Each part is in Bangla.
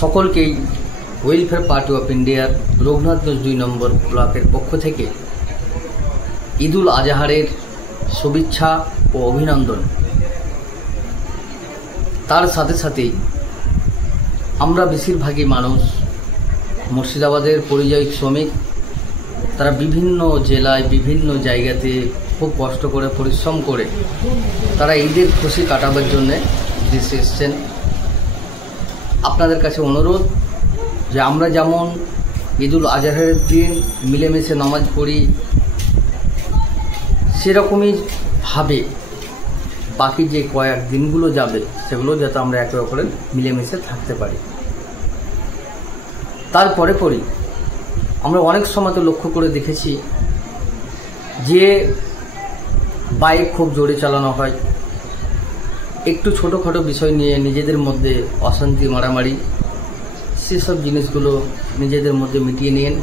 সকলকেই ওয়েলফেয়ার পার্টি অফ ইন্ডিয়ার রঘুনাথগঞ্জ 2 নম্বর ব্লকের পক্ষ থেকে ঈদুল আজহারের শুভেচ্ছা ও অভিনন্দন। তার সাথে সাথেই আমরা বেশিরভাগই মানুষ মুর্শিদাবাদের পরিযায়ী শ্রমিক, তারা বিভিন্ন জেলায় বিভিন্ন জায়গাতে খুব কষ্ট করে পরিশ্রম করে তারা ঈদের খুশি কাটাবার জন্যে দেশে এসছেন। আপনাদের কাছে অনুরোধ যে আমরা যেমন ঈদুল আজহারের দিন মিলেমিশে নামাজ পড়ি, সেরকমই ভাবে বাকি যে কয়েক দিনগুলো যাবে সেগুলো যাতে আমরা একে অপরের মিলেমিশে থাকতে পারি। তারপরে পরই আমরা অনেক সময় তো লক্ষ্য করে দেখেছি যে বাইক খুব জোরে চালানো হয়, একটু ছোটোখাটো বিষয় নিয়ে নিজেদের মধ্যে অশান্তি মারামারি, সেসব জিনিসগুলো নিজেদের মধ্যে মিটিয়ে নিন,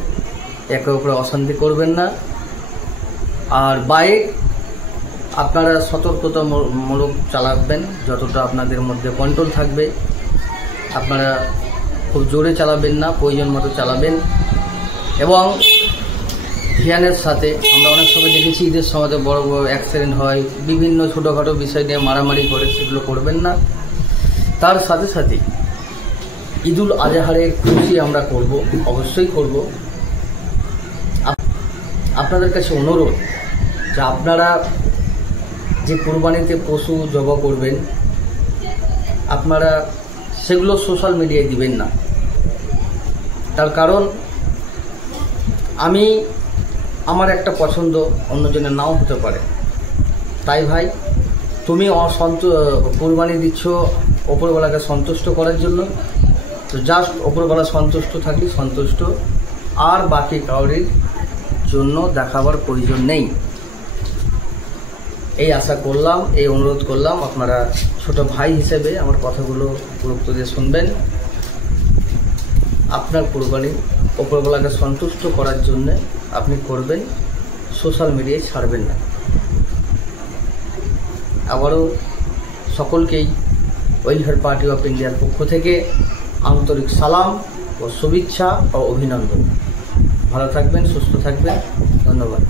একে অপরে অশান্তি করবেন না। আর বাইক আপনারা সতর্কতামূলক চালাবেন, যতটা আপনাদের মধ্যে কন্ট্রোল থাকবে। আপনারা খুব জোরে চালাবেন না, প্রয়োজন মতো চালাবেন। এবং ধ্যানের সাথে আমরা অনেক সময় দেখেছি ঈদের সময় বড় বড় অ্যাক্সিডেন্ট হয়, বিভিন্ন ছোটোখাটো বিষয় নিয়ে মারামারি করে, সেগুলো করবেন না। তার সাথে সাথে ঈদুল আজহারের খুশি আমরা করব, অবশ্যই করব। আপনাদের কাছে অনুরোধ যে আপনারা যে কুরবানিতে পশু জবাই করবেন, আপনারা সেগুলো সোশ্যাল মিডিয়ায় দিবেন না। তার কারণ আমার একটা পছন্দ অন্যজনের নাও হতে পারে। তাই ভাই, তুমি কুরবানি দিচ্ছ ওপরওয়ালাকে সন্তুষ্ট করার জন্য, তো জাস্ট ওপরওয়ালা সন্তুষ্ট থাকলে সন্তুষ্ট, আর বাকি কাউরির জন্য দেখাবার প্রয়োজন নেই। এই আশা করলাম, এই অনুরোধ করলাম। আপনারা ছোট ভাই হিসেবে আমার কথাগুলো গুরুত্ব দিয়ে শুনবেন। আপনার কুরবানি ওপরওয়ালাকে সন্তুষ্ট করার জন্য আপনি করবেন, সোশ্যাল মিডিয়ায় ছাড়বেন না। আবারও সকলকেই ওয়েলফেয়ার পার্টি অফ ইন্ডিয়ার পক্ষ থেকে আন্তরিক সালাম ও শুভেচ্ছা ও অভিনন্দন। ভালো থাকবেন, সুস্থ থাকবেন। ধন্যবাদ।